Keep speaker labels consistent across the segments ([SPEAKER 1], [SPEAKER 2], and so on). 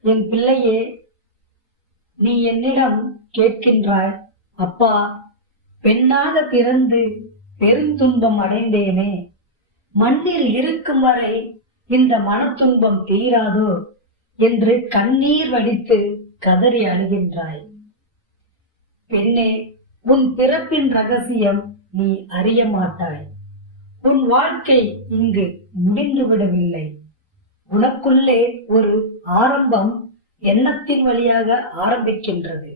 [SPEAKER 1] என் பிள்ளையே நீ என்னிடம் கேட்கின்றாய் அப்பா பெண்ணாக பிறந்து பெருந்துன்பம் அடைந்தேனே. மண்ணில் இருக்கும் வரை இந்த மனத்துன்பம் தீராதோ என்று கண்ணீர் வடித்து கதறி அழுகின்றாய். பெண்ணே உன் பிறப்பின் ரகசியம் நீ அறிய மாட்டாய். உன் வாழ்க்கை இங்கு முடிந்து விடவில்லை உனக்குள்ளே ஒரு ஆரம்பம் எண்ணத்தின் வழியாக ஆரம்பிக்கின்றது.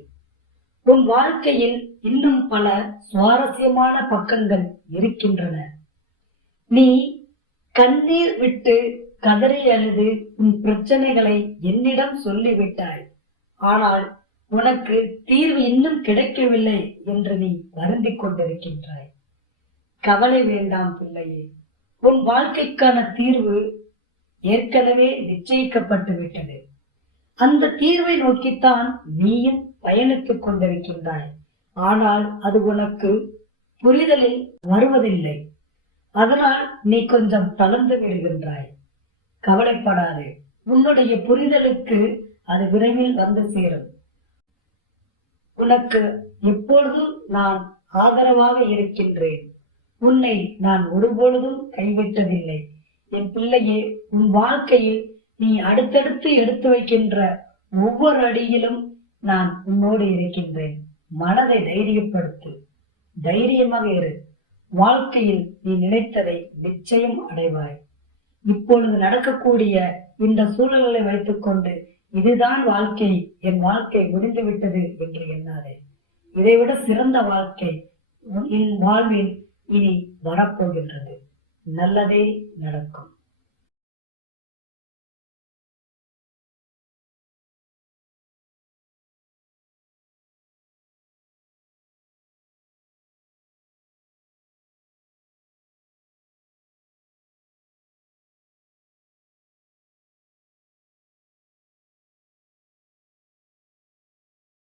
[SPEAKER 1] உன் வாழ்க்கையில் இன்னும் பல சுவாரஸ்யமான பக்கங்கள் இருக்கின்றன. நீ கண்ணீர் விட்டு கதறி அழுது உன் பிரச்சனைகளை என்னிடம் சொல்லிவிட்டாய். ஆனால் உனக்கு தீர்வு இன்னும் கிடைக்கவில்லை என்று நீ வருந்திக் கொண்டிருக்கின்றாய். கவலை வேண்டாம் பிள்ளையே. உன் வாழ்க்கைக்கான தீர்வு ஏற்கனவே நிச்சயிக்கப்பட்டு விட்டது. அந்த தீர்வை நோக்கித்தான் நீயும் பயணித்துக் கொண்டிருக்கின்றாய். ஆனால் அது உனக்கு புரிதலில் வருவதில்லை. அதனால் நீ கொஞ்சம் தளர்ந்து விடுகின்றாய். கவலைப்படாதே. உன்னுடைய புரிதலுக்கு அது விரைவில் வந்து சேரும். உனக்கு எப்பொழுதும் நான் ஆதரவாக இருக்கின்றேன்? உன்னை நான் ஒருபொழுதும் கைவிட்டதில்லை. என் பிள்ளையே உன் வாழ்க்கையில் நீ அடுத்தடுத்து எடுத்து வைக்கின்ற ஒவ்வொரு அடியிலும் நான் உன்னோடு இருக்கின்றேன். மனதை தைரியப்படுத்து. தைரியமாக இரு. வாழ்க்கையில் நீ நினைத்ததை நிச்சயம் அடைவாய். இப்பொழுது நடக்கக்கூடிய இந்த சூழல்களை வைத்துக்கொண்டு இதுதான் வாழ்க்கை. என் வாழ்க்கை முடிந்து விட்டது என்று எண்ணாதே. இதைவிட சிறந்த வாழ்க்கை என் வாழ்வில் இனி வரப்போகின்றது. நல்லதே நடக்கும்.